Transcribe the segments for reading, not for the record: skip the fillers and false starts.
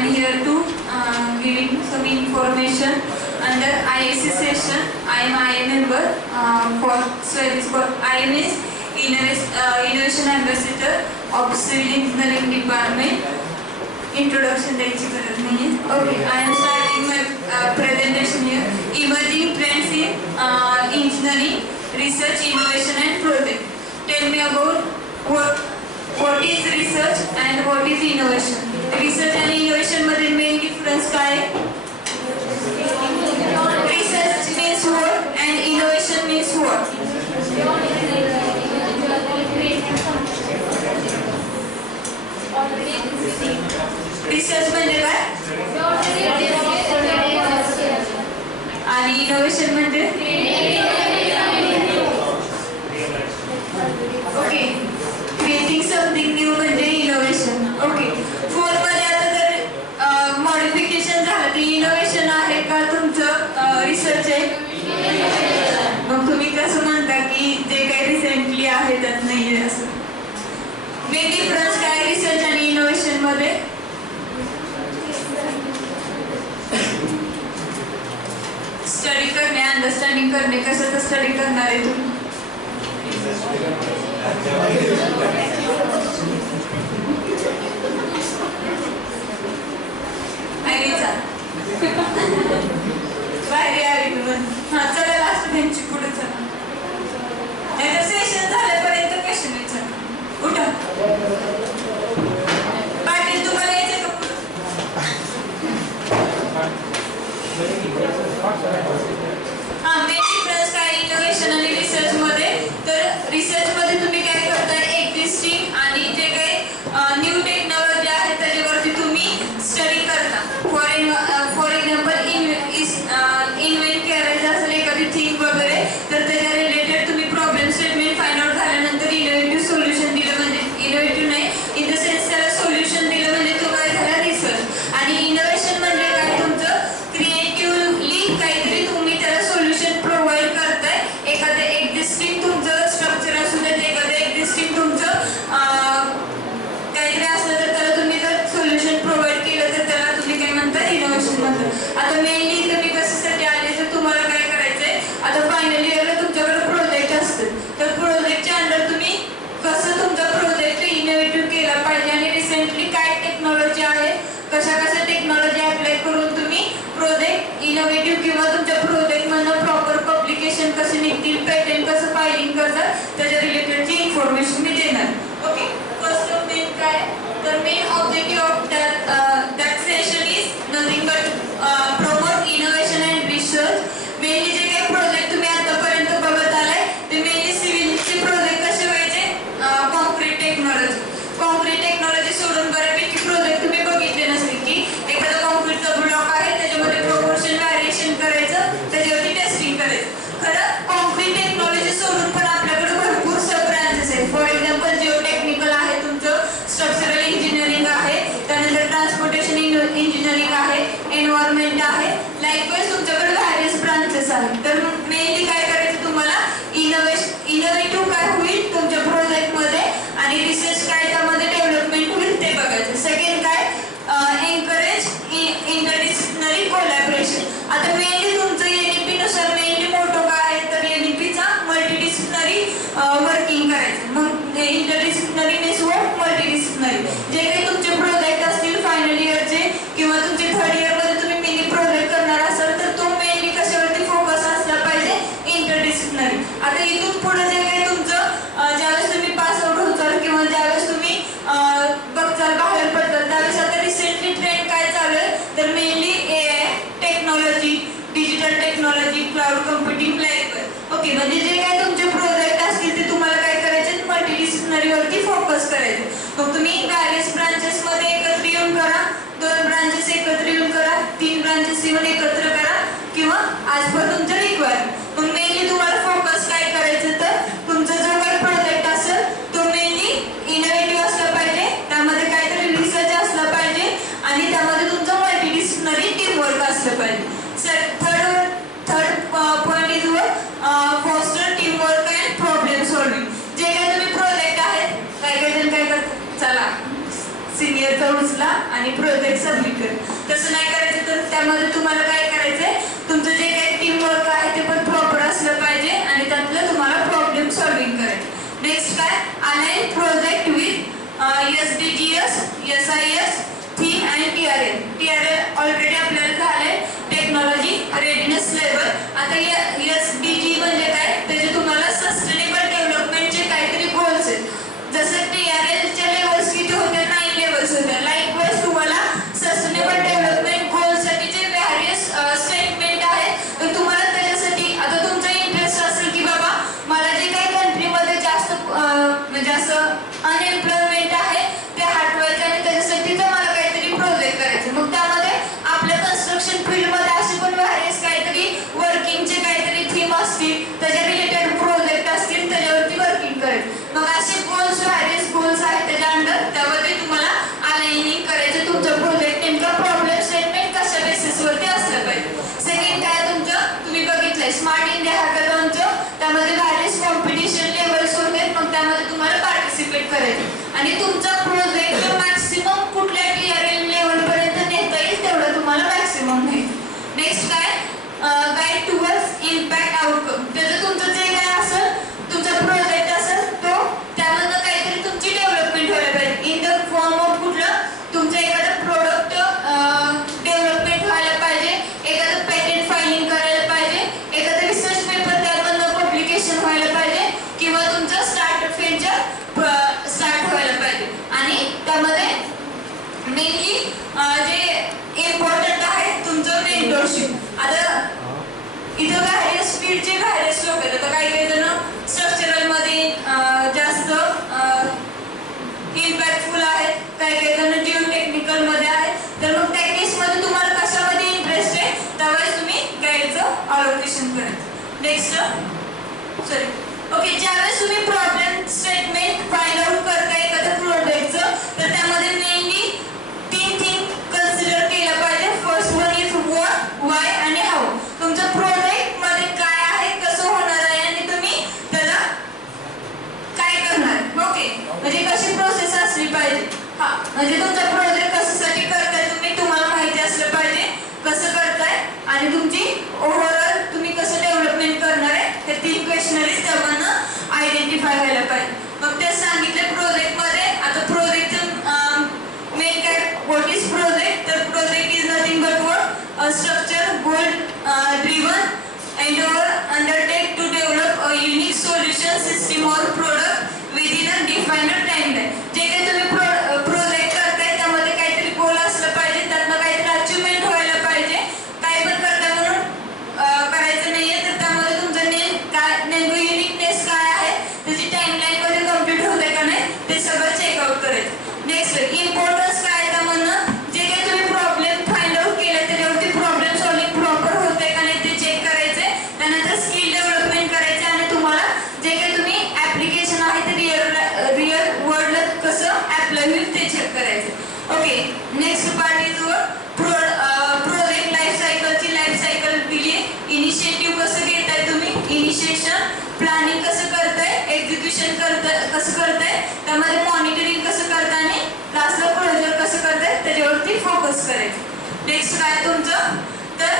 am here to giving some information under ISC session. I am IM member for service for IM is Innovation Ambassador of Civil Engineering Department. Introduction द्यायची गरज नाही. Okay, I am starting my presentation here. Emerging trends in engineering, research, innovation and project. Tell me about what is research and what is innovation. Research and innovation मध्ये main difference काय? Research means what and innovation means what? Research म्हणजे काय? आणि innovation म्हणजे? Okay, creating something new म्हणजे innovation. Okay, phone मध्ये आता जर मॉडिफिकेशन झालं तर innovation आहे का तुमचं रिसर्च आहे? मग तुम्ही कसं म्हणता की जे काही रिसेंटली आहे त्यात नाही आहे असं? मेन डिफरन्स काय रिसर्च आणि इनोव्हेशन मध्ये? स्टडी करणे, अंडरस्टँडिंग करणे. कशाचं स्टडी करणार आहे तुम्ही? बाहेर आली म्हणून. हा चला लास्ट बेंचची पुढे चला. नाहीतर सेशन झाल्यापर्यंत क्वेश्चन विचार. उठा. पाटील तुम्हाला यायचं का पुढं? हा मेन डिफरन्स काय इनोव्हेशन आणि रिसर्च मध्ये? तर रिसर्च मध्ये तुम्ही काय करताय एक्झिस्टिंग आणि जे काही न्यू टेक्नॉलॉजी आहे त्याच्यावरती तुम्ही स्टडी करता. फॉर एक्झाम्पल इन्व्हेंट करायचं असेल एखादी थिंग वगैरे तर त्याच्या रिलेटेड तुम्ही प्रॉब्लेम स्टेटमेंट फाइंड आउट झाल्यानंतर इनोव्हेटिव्ह सोल्युशन दिलं म्हणजे इनोव्हेटिव्ह नाही इन द सेन्स त्याला सोल्युशन दिलं म्हणजे तो काय झाला रिसर्च. आणि इनोव्हेशन म्हणजे काय तुमचं क्रिएटिव्हली काहीतरी तुम्ही त्याला सोल्युशन प्रोव्हाइड करताय. एखादं एक्झिस्टिंग तुमचं स्ट्रक्चर असू दे एखादं एक्झिस्टिंग तुमचं काहीतरी असलं तर त्याला तुम्ही जर सोल्युशन प्रोव्हाइड केलं तर त्याला तुम्ही काय म्हणता इनोव्हेशन म्हणता. आता मेनली तुम्ही कशासाठी आले तर तुम्हाला काय करायचंय आता फायनल इयरला तुमच्याकडे प्रोजेक्ट असतं तर प्रोजेक्टच्या अंडर तुम्ही कसं तुमचा प्रोजेक्ट इनोव्हेटिव्ह केला पाहिजे आणि रिसेंटली काय टेक्नॉलॉजी आहे कशा टेक्नॉलॉजी अप्लाय करून तुम्ही प्रोजेक्ट इनोव्हेटिव्ह किंवा तुमच्या प्रोजेक्टमधनं प्रॉपर पब्लिकेशन कसे निघतील पेटंट कसं फायलिंग करतात त्याच्या रिलेटेडची इन्फॉर्मेशन मी देणार. ओके, फर्स्ट ऑफ मेन काय तर main objective of that session is nothing but promote innovation and research. Mainly जे काही प्रोजेक्ट तुम्ही आतापर्यंत बघत आलाय ते मेनली सिव्हिलचे प्रोजेक्ट कसे व्हायचे कॉन्क्रीट टेक्नॉलॉजी सोडून बऱ्यापैकी प्रोजेक्ट तुम्ही बघितले नसतील की एखादा कॉन्क्रीटचा ब्लॉक आहे त्याच्यामध्ये प्रोपोर्शन व्हॅरिएशन करायचं त्याच्यावरती टेस्टिंग करायचं. खरं कॉन्क्रीट टेक्नॉलॉजी सोडून पण आपल्याकडे भरपूर सब ब्रांचेस आहेत. फॉर एक्झाम्पल जिओ टेक्निकल आहे तुमचं, स्ट्रक्चरल इंजिनिअरिंग आहे, त्यानंतर ट्रान्सपोर्टेशन इंजिनिअरिंग आहे, एन्व्हायरमेंट आहे. लाईकवाईज तुमच्याकडे व्हॅरियस ब्रांचेस आहेत. तर मेनली काय करायचं तुम्हाला इनोव्हेटिव्ह काय होईल तुमच्या प्रोजेक्टमध्ये आणि रिसर्च काय त्यामध्ये डेव्हलपमेंट होईल ते बघायचं. सेकंड काय एन्करेज इंटरडिसिप्लिनरी कोलॅबोरेशन. आता मेनली तुमचं एनईपी नुसार मेनली मोठं काय आहे तर एनईपीचा मल्टीडिसिप्लिनरी वर्किंग करायचं. मग इंटरडिसिप्लिनरी मीन्स व्हॉट मल्टीडिसिप्लिनरी. जे काही तुमचे प्रोजेक्ट असतील फायनल इयरचे किंवा तुमचे थर्ड इयरमध्ये तुम्ही मिनी प्रोजेक्ट करणार असाल तर तो मेनली कशावरती फोकस असला पाहिजे इंटरडिसिप्लिनरी. आता इथून पुढे जे काही तुमचं ज्यावेळेस तुम्ही पास आउट होताल किंवा ज्यावेळेस तुम्ही बघताल बाहेर पडताल त्यावेळेस आता रिसेंटली ट्रेंड काय चालू आहे तर mainly AI technology, digital technology, cloud computing likewise. Okay, म्हणजे जे काही तुमचे प्रोजेक्ट असतील ते तुम्हाला काय करायचे मल्टीडिसिप्लिनरीवरती फोकस करायचे. मग तुम्ही व्हॅरियस ब्रांचेसमध्ये एकत्र येऊन करा, 2 ब्रांचेस एकत्र येऊन करा, 3 ब्रांचेस येऊन एकत्र करा किंवा आज पर तुमचं रिक्वायरमेंट. मग मेनली तुम्हाला फोकस काय करायचं तर तुमचा जो काही प्रोजेक्ट असेल तो मेनली इनोव्हेटिव्ह असला पाहिजे, त्यामध्ये काहीतरी रिसर्च असला पाहिजे आणि त्यामध्ये तुमचं मल्टीडिसिप्लिनरी टीमवर्क असलं पाहिजे. Third point is foster teamwork and problem solving. जे काही तुम्ही प्रोजेक्ट आहेत काही जण काय करतात चला सिनियरचा उचला आणि प्रोजेक्ट सबमिट कर. तसं नाही करायचं तर त्यामध्ये तुम्हाला काय करायचंय, तुमचं जे काही टीम वर्क आहे ते पण प्रॉपर असलं पाहिजे आणि त्यातलं तुम्हाला प्रॉब्लेम सॉल्विंग करायचं. नेक्स्ट काय, align project with SDGs, SIS, theme आणि TRL. TRL ऑलरेडी आपल्याला झालंय, टेक्नॉलॉजी रेडीनेस लेवल. आता SDG म्हणजे काय, त्याचे तुम्हाला सस्टेनेबल डेव्हलपमेंटचे काहीतरी गोल्स आहेत. जसं TRLच्या लेवल्स किती होते, 9 लेवल्स होत्या. लाईकवाईज तुम्हाला सस्टेनेबल डेव्हलपमेंट गोल्ससाठीचे व्हॅरियस स्टेटमेंट आहेत. तर तुम्हाला त्याच्यासाठी आता तुमचा इंटरेस्ट असेल की बाबा मला जे काही कंट्रीमध्ये जास्त म्हणजे असं अनएम्प्लॉयमेंट आहे ते हटवायचं आणि त्याच्यासाठी मला काहीतरी प्रोजेक्ट करायचे. मग त्यामध्ये आपल्या कन्स्ट्रक्शन फील्डमध्ये असे पण व्हॅरियस काहीतरी वर्किंगचे काहीतरी थीम असतील, त्याच्या रिलेटेड प्रोजेक्ट असतील, त्याच्यावरती वर्किंग करायचं. मग असे गोल्स, व्हॅरियस गोल्स आहेत त्याच्या अंडर, त्यामध्ये तुम्हाला अलाइनिंग करायचं. तुमचं प्रोजेक्ट नेमका प्रॉब्लेम स्टेटमेंट कशा बेसिसवरती असलं पाहिजे. सेकंड काय तुमचं, तुम्ही बघितलंय स्मार्ट इंडिया हॅकॅथॉनचं, त्यामध्ये व्हॅरियस कॉम्पिटिशन लेवल्स होते. मग त्यामध्ये तुम्हाला पार्टिसिपेट करायचं आणि तुमचा प्रोजेक्ट मॅक्सिमम कुठल्या TRL लेवलपर्यंत नेता येईल तेवढं तुम्हाला मॅक्सिमम घ्यायचं. नेक्स्ट काय, गाईड टुवर्ड्स इम्पॅक्ट आउटकम. त्याचं तुमचं जे काय असेल, तुमचा प्रोजेक्ट असेल तो त्यामधनं काहीतरी तुमची डेव्हलपमेंट व्हायला पाहिजे. इन द फॉर्म ऑफ कुठलं, तुमचं एखादं प्रोडक्ट डेव्हलपमेंट व्हायला पाहिजे, एखादं पेटंट फायलिंग करायला पाहिजे, एखादं रिसर्च पेपर त्यामधनं पब्लिकेशन व्हायला पाहिजे, किंवा तुमचं स्टार्टअप व्हेंचर स्टार्ट व्हायला पाहिजे. आणि त्यामध्ये मेनली जे इम्पॉर्टंट आहे तुमचं मेंटरशिप. आता इथं व्हॅरियस फील्डचे व्हॅरियस लोक आहेत. आता काही जण स्ट्रक्चरलमध्ये जास्त इम्पॅक्टफुल आहेत, काही जण जिओ टेक्निकलमध्ये आहेत. तर मग त्या केसमध्ये तुम्हाला कशामध्ये इंटरेस्ट आहे त्यावेळेस तुम्ही गाईडचं अलोकेशन करायचं. नेक्स्ट ओके, ज्यावेळेस तुम्ही प्रॉब्लेम स्टेटमेंट फाइंड आउट करताय एखाद्या प्रोजेक्टचं, तर त्यामध्ये मेनली 3 थिंग कन्सिडर केलं पाहिजे. First one is what, Y आणि हाऊ. तुमचं प्रोजेक्ट मध्ये काय आहे, कसं होणार आहे आणि तुम्ही त्याला काय करणार. ओके, म्हणजे कशी प्रोसेस असली पाहिजे. हा, म्हणजे तुमचा प्रोजेक्ट कशासाठी करताय तुम्ही, तुम्हाला माहिती असलं पाहिजे कसं करताय आणि तुमची ओव्हरऑल तुम्ही कसं डेव्हलपमेंट करणार आहे. हे 3 क्वेश्चनरीज त्यामधनं आयडेंटिफाय व्हायला पाहिजे. मग ते सांगितलं प्रोजेक्टमध्ये. आता प्रोजेक्टचं मेन काय, व्हॉट इज प्रोजेक्ट. तर project is nothing but what, a structure goal driven endeavor undertake to develop a unique solution system or product within a defined timeline. जे काही तुम्ही प्रोजेक्ट करताय त्यामध्ये काहीतरी गोल असलं पाहिजे, त्यातनं काहीतरी अचिव्हमेंट व्हायला पाहिजे. काय पण करताय म्हणून करायचं नाहीये, तर त्यामध्ये तुमचं नेमकं युनिकनेस काय आहे, त्याची टाइमलाईन मध्ये कम्प्लीट होते का नाही ते सगळं चेकआउट करायचं. नेक्स्ट इम्पॉर्टन्स काय, त्यामधनं जे काही तुम्ही प्रॉब्लेम फाइंड आउट केले त्याच्यावरती प्रॉब्लेम सॉल्विंग प्रॉपर होते का नाही ते चेक करायचे. त्यानंतर स्किल डेव्हलपमेंट करायचे आणि तुम्हाला जे काही तुम्ही ऍप्लिकेशन आहे ते रिअल वर्ल्डला कसं अप्लाय होईल ते चेक करायचं. Okay, next part is project life सायकलची लाईफ सायकल दिली. इनिशिएटिव्ह कसं घेताय तुम्ही, इनिशिएशन प्लॅनिंग कसं करताय, एक्झिक्युशन कसं करताय, त्यामध्ये मॉनिटरिंग कसं करताय आणि लास्टला क्लोजर कसं करताय त्याच्यावरती फोकस करायचं. नेक्स्ट काय तुमचं, तर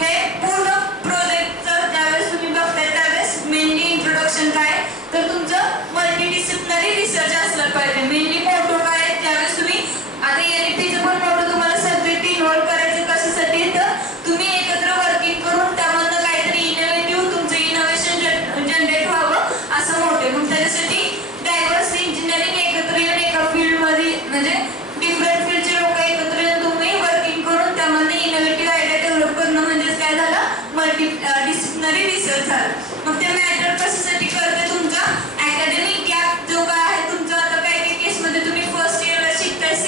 हे पूर्ण प्रोजेक्टचं ज्यावेळेस तुम्ही बघताय त्यावेळेस मेनली इंट्रोडक्शन काय, तर तुमचं मल्टीडिसिप्लिनरी रिसर्च असलं पाहिजे. मेनली मोटो काय, त्यावेळेस तुम्ही आता NEPचं पण मोटो तुम्हाला सब्जेक्ट इन्व्हॉल्व करायचं कशासाठी, तर तुम्ही एकत्र वर्किंग करून त्यामधनं काहीतरी इनोव्हेटिव्ह तुमचं इनोव्हेशन जनरेट व्हावं असं मोठे. मग त्याच्यासाठी डायव्हर्स इंजिनिअरिंग एकत्र येऊन एका फील्डमध्ये म्हणजे डिफरंट फील्डचे लोक एकत्र येऊन तुम्ही वर्किंग करून त्यामध्ये इनोव्हेटिव्ह आयडिया डेव्हलप करणं म्हणजेच काय झालं, मल्टीडिसिप्लिनरी रिसर्च झालं. मग ते मॅटर कशासाठी करते, तुमचा अकॅडमिक गॅप जो काय आहे तुमचा. आता काही काही केसमध्ये तुम्ही फर्स्ट इयरला शिकताय C++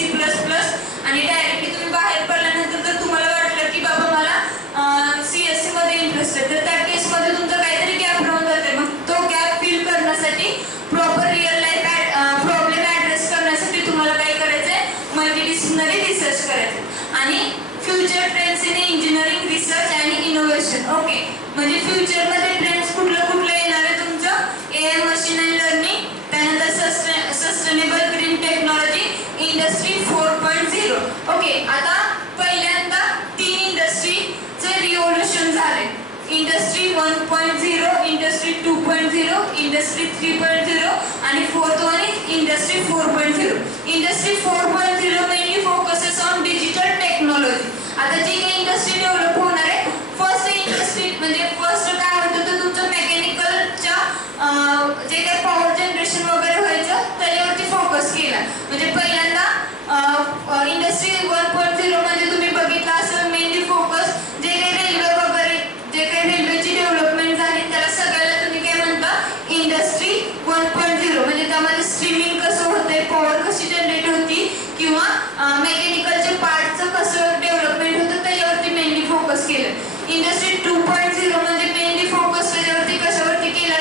आणि डायरेक्टली तुम्ही बाहेर पडल्यानंतर जर तुम्हाला वाटलं की बाबा मला CSE मध्ये इंटरेस्ट आहे, तर त्या केसमध्ये तुमचा काहीतरी गॅप राहून जाते. मग तो गॅप फिल करण्यासाठी proper real life problem address करण्यासाठी तुम्हाला काय करायचंय, मल्टीडिसिप्लिनरी रिसर्च करायचं. आणि future trends in engineering research आणि इनोव्हेशन. ओके, म्हणजे फ्युचरमध्ये ट्रेंड्स कुठलं येणार आहे तुमचं, AI मशीन लर्निंग, त्यानंतर sustainable green technology, industry 4.0. 1.0, industry 2.0, industry 3.0 आणि fourth one is industry 4.0. Industry 4.0 mainly focuses on digital technology. आता जी काही इंडस्ट्री डेव्हलप होणार आहे, फर्स्ट इंडस्ट्री म्हणजे फर्स्ट काय होतं तर तुमचं मेकॅनिकलच्या जे काही पॉवर जनरेशन वगैरे व्हायचं त्याच्यावरती फोकस केला. म्हणजे पहिल्यांदा इंडस्ट्री 1.0 म्हणजे तुम्ही बघितलं असं मेनली फोकस जे काही रेल्वे वगैरे जे काही रेल्वेची डेव्हलपमेंट झाली त्याला सगळ्याला तुम्ही काय म्हणता इंडस्ट्री 1.0. म्हणजे त्यामध्ये स्ट्रीमिंग कसं होतंय, पॉवर कशी जनरेट होती किंवा मेकॅनिकलचे पार्टचं कसं डेव्हलपमेंट होतं त्याच्यावरती मेनली फोकस केलं. इंडस्ट्री 2.0 म्हणजे मेनली फोकस त्याच्यावरती कशावरती केला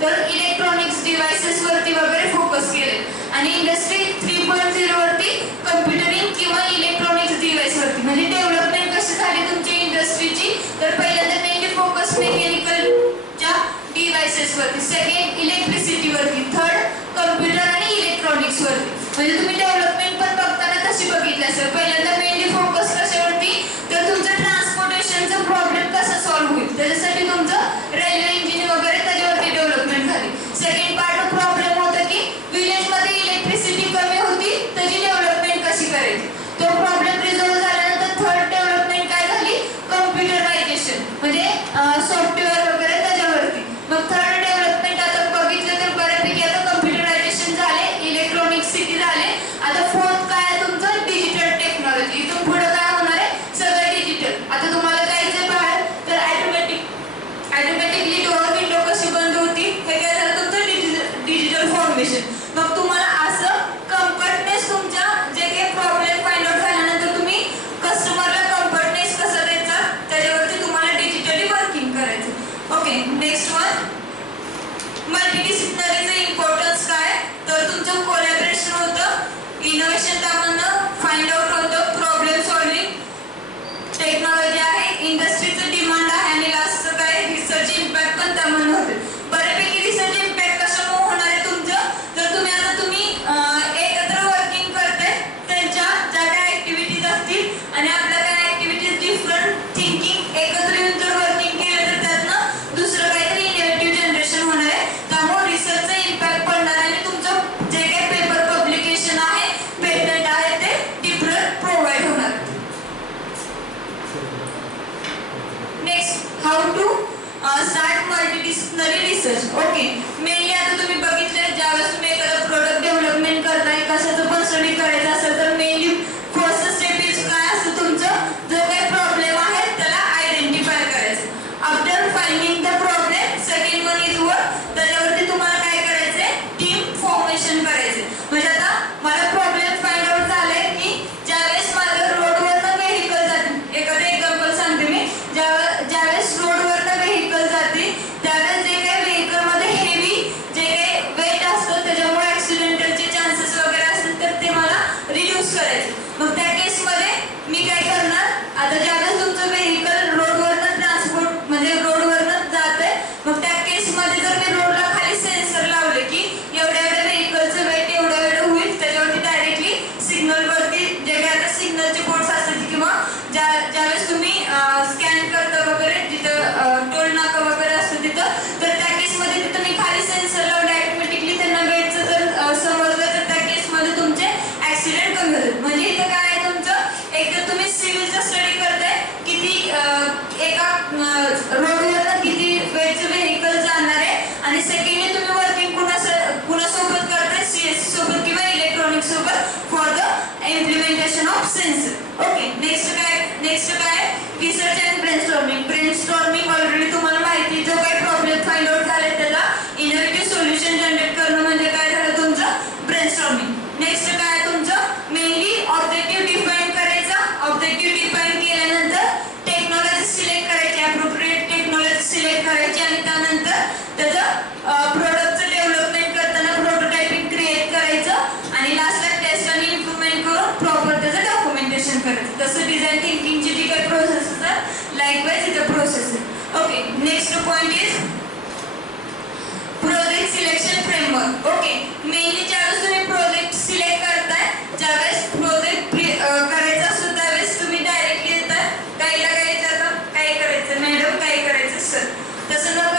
तर इलेक्ट्रॉनिक्स डिव्हाइसेस वरती वगैरे फोकस केले. आणि इंडस्ट्री 3.0 वरती कम्प्युटरिंग किंवा इलेक्ट्रॉनिक्स डिव्हाइस वरती म्हणजे डेव्हलपमेंट कशी झाली तुमची इंडस्ट्रीची तर पहिल्यांदा मेनली फोकस मेकॅनिकलच्या डिव्हाइसेस वरती, सेकंड इलेक्ट्रिसिटी वरती, थर्ड कम्प्युटर आणि इलेक्ट्रॉनिक्स वरती. म्हणजे तुम्ही डेव्हलपमेंट पण बघताना तशी बघितली असेल. पहिल्यांदा मेनली फोकस कशावरती तर तुमचं ट्रान्सपोर्टेशनचा प्रॉब्लेम कसा सॉल्व्ह होईल त्याच्यासाठी तुमचं रेल्वे इंजिन वगैरे त्याच्यावरती डेव्हलपमेंट झाली. सेकंड पार्ट प्रॉब्लेम होता की विलेजमध्ये इलेक्ट्रिसिटी कमी होती त्याची डेव्हलपमेंट कशी करायची, तो प्रॉब्लेम रिझॉल्व्ह झाल्यानंतर थर्ड डेव्हलपमेंट काय झाली कम्प्युटरायझेशन म्हणजे सॉफ्टवेअर वगैरे त्याच्यावरती. मग थर्ड डेव्हलपमेंट आता बघितलं तर बऱ्यापैकी आता कम्प्युटरायझेशन झाले, इलेक्ट्रॉनिक सिटी झाले. आता फोर्थ काय आहे तुमचं डिजिटल टेक्नॉलॉजी. इथून पुढे काय होणार आहे सगळं डिजिटल. आता तुम्हाला जायचं बाहेर तर ऑटोमॅटिकली डोअर विंडो कशी बंद होती हे काय झालं तुमचं डिजिटल फॉर्मेशन. मग तुम्हाला असं कम्फर्टनेस तुमच्या जे काही प्रॉब्लेम फाइंड आउट झाल्यानंतर तुम्ही कस्टमरला कम्फर्टनेस कसं द्यायचा त्याच्यावरती तुम्हाला डिजिटली वर्किंग करायचं. ओके नेक्स्ट वन मल्टीडिसिप्लिनरीचं इम्पॉर्टन्स काय तर तुमचं कोलॅबरेशन होतं, इनोव्हेशन त्यामधनं फाइंड आउट होतं, प्रॉब्लेम सॉल्विंग टेक्नॉलॉजी आहे, इंडस्ट्रीचं डिमांड आहे आणि लास्टचं काय रिसर्च इम्पॅक्ट पण त्यामधनं होते. बऱ्यापैकी रिसर्च इम्पॅक्ट कशामुळे होणार आहे तुमचं तर तुम्ही एकत्र वर्किंग करताय त्यांच्या ज्या काही ऍक्टिव्हिटीज असतील आणि आपल्या काही ऍक्टिव्हिटीज डिफरंट थिंकिंग एकत्र येऊन जर वर्किंग केलं तर त्यातनं दुसरं काहीतरी इनोव्हेटिव्ह जनरेशन होणार आहे. त्यामुळे रिसर्चचा इम्पॅक्ट पडणार आहे आणि तुमचं जे काही पेपर पब्लिकेशन आहे पेटंट आहे ते डिफरंट प्रोव्हाइड होणार. Next how to start multidisciplinary research. Okay mainly आता तुम्ही बघितलं ज्यावेळेस तुम्ही एखादं प्रोडक्ट डेव्हलपमेंट करताय कशाचं पण स्टडी करायचं असेल तर मेनली फर्स्ट स्टेप इज काय असतं तुमचं जो काही प्रॉब्लेम आहे त्याला आयडेंटिफाय करायचं. After finding the problem second one is work. त्याच्यावरती तुम्हाला काय करायचंय टीम फॉर्मेशन करायचे. म्हणजे आता मला प्रॉब्लेम फाइंड आउट झालाय की ज्यावेळेस माझं रोडवरनं व्हेकल जाते, एखादं एक्झाम्पल सांगते मी, ज्यावेळेस रोडवरनं व्हेकल जाते त्यावेळेस जे काही व्हेकलमध्ये हेवी जे काही वेट असतं त्याच्यामुळे ऍक्सिडेंटलचे चान्सेस वगैरे असतील तर ते मला रिड्यूस करायचे. मग त्या केसमध्ये मी काय करणार आता ज्यावेळेस तुमचं व्हेकल रोडवरनं ट्रान्सपोर्ट म्हणजे रोडवरनं जात आहे मग त्या केसमध्ये जर मी रोडला खाली सेन्सर लावले की एवढ्या व्हेकलचं वेट एवढं एवढं होईल त्याच्यावरती डायरेक्टली सिग्नलवरती जे काही आता सिग्नलचे बोर्ड्स असतात किंवा ज्यावेळेस तुम्ही स्कॅन करता वगैरे जिथं टोल नाका वगैरे असतं तिथं तर त्या केसमध्ये तिथं मी खाली सेन्सर लावले ऑटोमॅटिकली त्यांना वेटचं जर समजलं तर त्या केसमध्ये तुमचे ऍक्सिडेंट कमी होतात. म्हणजे इथं काय आहे तुमचं एक तर तुम्ही सिव्हिलचा स्टडी करताय किती एका रोडवरनं किती वेटचं व्हेकल जाणार आहे आणि सेकंडली तुम्ही वर्किंग कुणासोबत करताय सीएससी सोबत किंवा इलेक्ट्रॉनिक सोबत for the implementation of sensor. Okay next काय research and brainstorming. Brainstorming already तुम्हाला माहिती जो काही प्रॉब्लेम फाइंड आउट झाले त्याला इनोव्हेटिव्ह सोल्युशन जनरेट करणं म्हणजे काय झालं तुमचं ब्रेनस्टॉर्मिंग. नेक्स्ट काय तुमचं मेनली ऑब्जेक्टिव्ह डिफाईन करायचा. ऑब्जेक्टिव्ह डिफाईन केल्यानंतर टेक्नॉलॉजी सिलेक्ट करायची, अप्रोप्रिएट टेक्नॉलॉजी सिलेक्ट करायची आणि त्यानंतर त्याचं प्रोडक्टचं डेव्हलपमेंट करताना प्रोटोटायपिंग क्रिएट करायचं आणि लास्टला टेस्ट आणि इम्प्रूव्हमेंट करून प्रॉपर त्याचं डॉक्युमेंटेशन करायचं. तसं डिझाईन थिंकिंगची जी काही प्रोसेस असतात लाईकवाईज इथं प्रोसेस आहे. Okay next point is project selection framework. Okay mainly ज्यावेळेस तुम्ही प्रोजेक्ट सिलेक्ट करताय ज्यावेळेस प्रोजेक्ट करायचा असतो त्यावेळेस तुम्ही डायरेक्टली येतात काहीला काय विचारता काय करायचं मॅडम काय करायचं सर. तसं न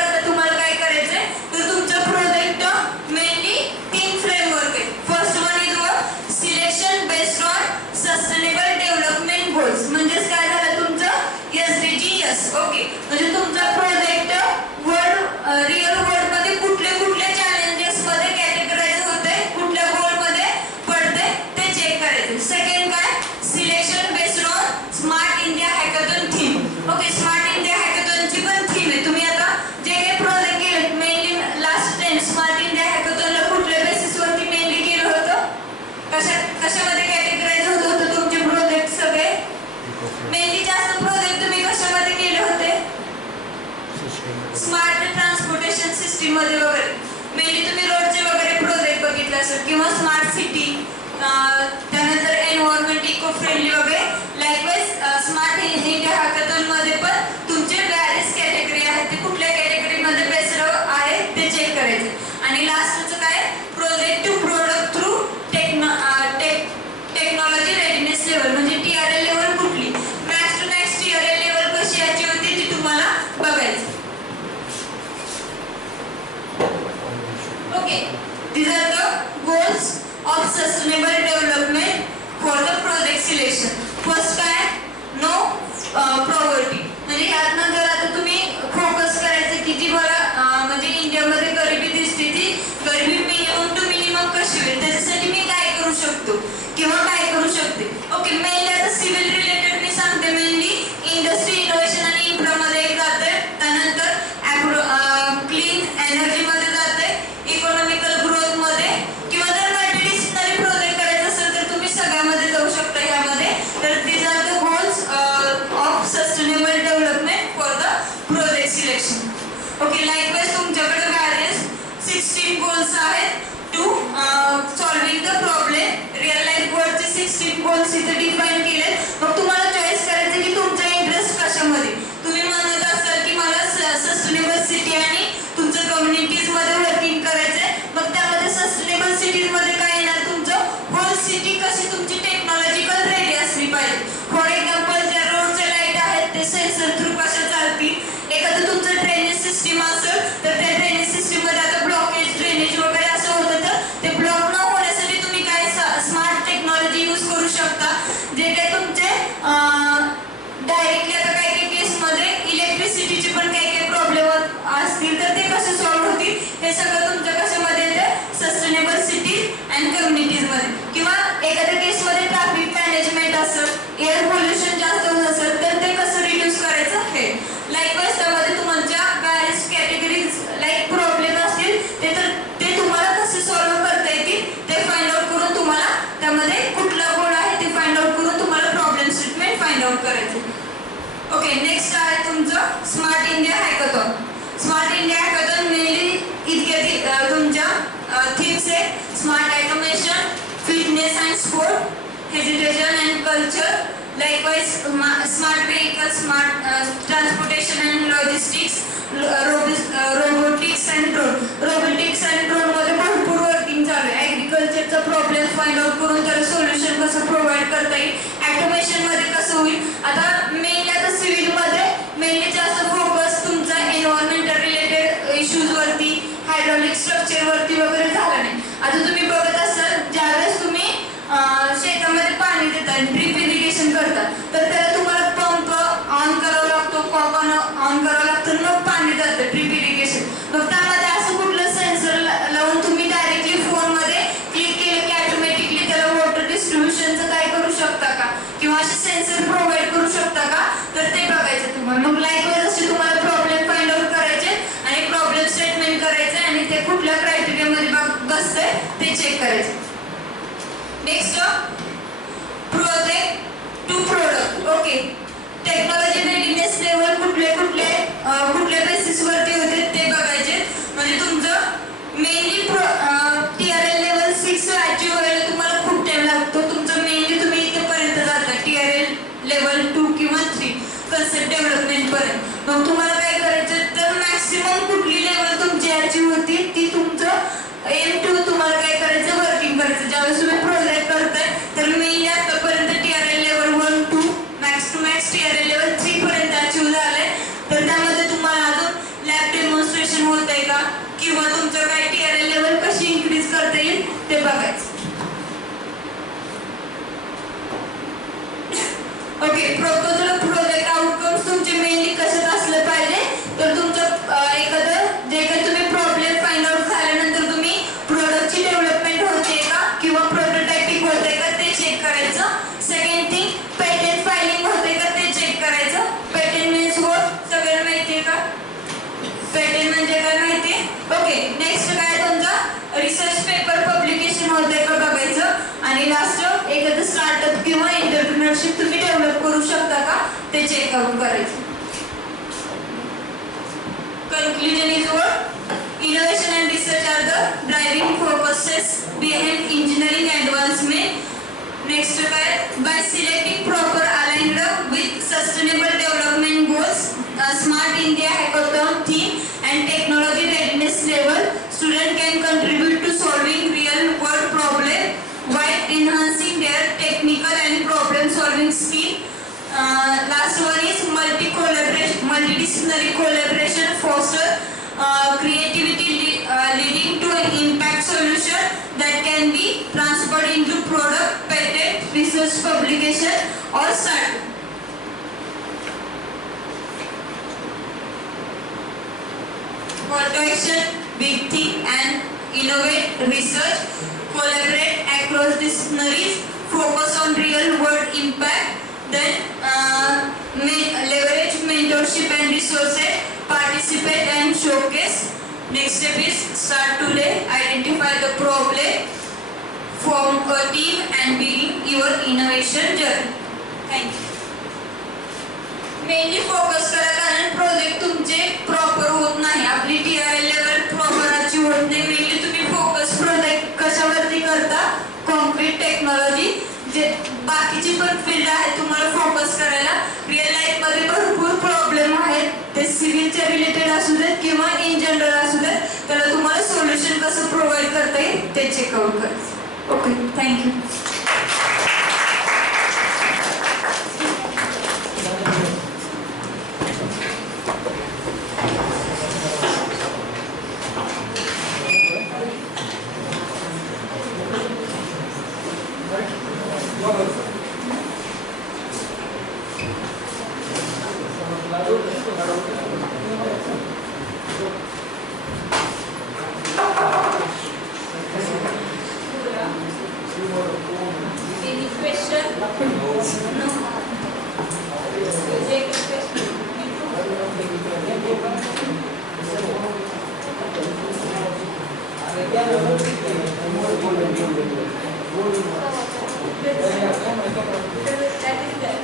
मेनली तुम्ही रोडचे वगैरे प्रोजेक्ट बघितले असेल किंवा स्मार्ट सिटी, त्यानंतर एन्व्हायरमेंट इको फ्रेंडली वगैरे. लाईकवाईज स्मार्ट इंडिया हॅकेथॉनमध्ये पण तुमचे व्हॅरियस कॅटेगरी आहेत, ते कुठल्या कॅटेगरीमध्ये बेस्ट आहे ते चेक करायचे. आणि लास्टचं काय, project to product through technology readiness level, म्हणजे TRL लेवल कुठली, max to max TRL level कशी याची होती ती तुम्हाला बघायचं. Okay, these are the goals of sustainable development for the project selection. First काय, नो पॉवर्टी, म्हणजे यातनं जर आता तुम्ही फोकस करायचं की जी मला म्हणजे इंडियामध्ये गरिबी दिसते ती गरिबी मिनिमम टू मिनिमम कशी होईल, त्याच्यासाठी मी काय करू शकतो किंवा काय करू शकते. ओके, मेनली आता सिव्हिल रिलेटेड मी सांगते. मेनली इंडस्ट्री, इनोव्हेशन आणि इन्फ्रामध्ये एक जाते, त्यानंतर क्लीन एनर्जीमध्ये जाते, इकॉनॉमिकल ग्रोथमध्ये, किंवा जर मल्टीडिसिप्लिनरी प्रोजेक्ट करायचं असेल तर तुम्ही सगळ्यामध्ये जाऊ शकता यामध्ये. तर these are the goals of sustainable development for the project selection. Okay, likewise तुमच्याकडे व्हॅरियस 16 गोल्स आहेत to solving the problem. Real life वर्डचे 16 गोल्स इथे डिफाईन केले. मग तुम्हाला चॉईस करायचं की तुमचा इंटरेस्ट कशामध्ये. तुम्ही म्हणत असाल की मला सस्टेनेबल सिटी आणि तुमचं कम्युनिटीजमध्ये वर्किंग करायचंय, मग त्यामध्ये सस्टेनेबल सिटीजमध्ये काय येणार, तुमचं होल सिटी कशी तुमची टेक्नॉलॉजिकल रेडी असली पाहिजे. फॉर एक्झाम्पल, ज्या रोडचे लाईट आहेत ते सेन्सर थ्रू कशा चालतील. एखादं तुमचं ड्रेनेज सिस्टीम असेल तर त्या ड्रेनेज सिस्टीममध्ये आता ब्लॉकेज ड्रेनेज वगैरे असं होतं, तर ते ब्लॉक न होण्यासाठी तुम्ही काय स्मार्ट टेक्नॉलॉजी यूज करू शकता. जे काही तुमचे डायरेक्टली आता काही केसमध्ये इलेक्ट्रिसिटीचे पण काही प्रॉब्लेम असतील तर ते कसे सॉल्व्ह होतील, हे सगळं तुमच्या कशामध्ये येतं, सस्टेनेबल सिटी अँड कम्युनिटीजमध्ये. किंवा एखाद्या केसमध्ये ट्रॅफिक मॅनेजमेंट असेल, एअर पोल्युशन जास्त होत असेल तर ते कसं रिड्यूस करायचं हे. लाईकवाईज त्यामध्ये तुमच्या व्हॅरियस कॅटेगरीज लाईक प्रॉब्लेम असतील ते तुम्हाला कसे सॉल्व्ह करता येतील ते फाइंड आउट करून तुम्हाला त्यामध्ये कुठला गोल आहे ते फाइंड आउट करून तुम्हाला प्रॉब्लेम स्टेटमेंट फाइंड आउट करायचे. ओके, नेक्स्ट आहे तुमचं smart India hackathon. Smart India hackathon mainly इतक्या तुमच्या थीम्स आहे, smart automation, fitness and sport, hesitation and culture, likewise smart vehicle, smart transportation and logistics, robotics and drone. Robotics and ड्रोनमध्ये भरपूर working चालू आहे. ॲग्रिकल्चरचा problem find out करून त्याला solution कसं प्रोव्हाइड करता येईल, ॲटोमेशनमध्ये कसं होईल. आता मेनली आता सिव्हिलमध्ये मेनली जास्त फोकस तुमचा एन्व्हायरमेंटल रिलेटेड इश्यूजवरती, हायड्रॉलिक स्ट्रक्चरवरती वगैरे झाला नाही. आता तुम्ही बघत असाल ज्यावेळेस तुम्ही शेतामध्ये पाणी देता, ड्रिप इरिगेशन करता, तर त्याला तुम्हाला पंप ऑन करावा लागतो, कॉक ऑन करावं लागतं, मग पाणी जातं ड्रिप इरिगेशन. मग त्यामध्ये असं कुठलं सेन्सर लावून तुम्ही डायरेक्टली फोनमध्ये क्लिक केलं की ऑटोमॅटिकली त्याला वॉटर डिस्ट्रीब्युशनचं काय करू शकता का, किंवा असे सेन्सर प्रोव्हाइड करू शकता का, तर ते बघायचं तुम्हाला. मग लाईकवाईज असे तुम्हाला प्रॉब्लेम फाइंड आउट करायचे आणि प्रॉब्लेम स्टेटमेंट करायचे आणि ते कुठल्या क्रायटेरियामध्ये बसतंय ते चेक करायचं. Next, project to product. Okay, technology readiness level कुठल्या बेसिसवरती होते ते बघायचे. म्हणजे तुमचं मेनली TRL लेवल 6 अचीव्ह व्हायला तुम्हाला खूप टाइम लागतो. तुमचं मेनली तुम्ही इथेपर्यंत जाता TRL लेवल 2 किंवा 3 कन्सेप्ट डेव्हलपमेंट पर्यंत. मग तुम्हाला काय करायचं, तर मॅक्सिमम कुठली लेवल तुमची अचीव्ह होती ती तुमचं एम टू तुम्हाला काय करायचं, वर्किंग करायचं. ज्यावेळेस तुम्ही प्रोजेक्ट करताय तर मेनली आतापर्यंत TRL level 1, 2, max to max TRL level 3 पर्यंत अचीव्ह झालंय. तर त्यामध्ये तुम्हाला अजून लॅब डेमॉन्स्ट्रेशन होत आहे का, किंवा तुमचं काय TRL लेवल कशी इन्क्रीज करता येईल ते बघायचं. ओके, प्रपोजल प्रोजेक्ट आउटकम्स तुमचे मेनली कशात असलं पाहिजे, तर तुमचं एखादं जे काही तुम्ही प्रॉब्लेम फाइंड आउट झाल्यानंतर तुम्ही प्रोडक्टची डेव्हलपमेंट होते का किंवा प्रोटोटायपिंग होते का ते चेक करायचं. सेकंड थिंग, पेटंट फायलिंग होते का ते चेक करायचं. पेटंट मीन्स व्हॉट, सगळ्यांना माहिती आहे का, पेटंट म्हणजे काय माहिती आहे. ओके, नेक्स्ट काय तुमचा रिसर्च पेपर पब्लिकेशन होते का बघायचं. आणि लास्ट, एखादं स्टार्टअप किंवा एंटरप्रिनरशिप तुम्ही डेव्हलप करू शकता का ते चेक आउट करायचं. Conclusion is what? Innovation and research are the main focuses behind engineering advancement. Next by selecting proper aligned with sustainable development goals, Smart India Hackathon theme and technology readiness level, students can contribute to solving real world problems while enhancing their technical and problem solving skill. Last one is multidisciplinary collaboration foster creativity leading to an impact solution that can be transferred into product, patent, research publication or startup. Call to action: big think and innovate, research, collaborate across disciplines, focus on real world impact, then leverage mentorship and resources, participate and showcase. Next step is start today, identify the problem, form a team and begin your innovation journey. Thank you. Mainly focus करा, कारण project तुमचे proper होत नाही, आपली TRL level proper achieve होत नाही. Mainly तुम्ही focus project कशावरती करता, कॉन्क्रीट टेक्नॉलॉजी, जे बाकीची पण फील्ड आहे तुम्हाला फोकस करायला. रिअल लाईफ मध्ये भरपूर प्रॉब्लेम आहेत, ते सिव्हिलच्या रिलेटेड असू देत किंवा इन जनरल असू देत, त्याला तुम्हाला सोल्युशन कसं प्रोव्हाइड करता येईल ते चेकआउट करायचं. Okay, thank you. Any question? No. That is that.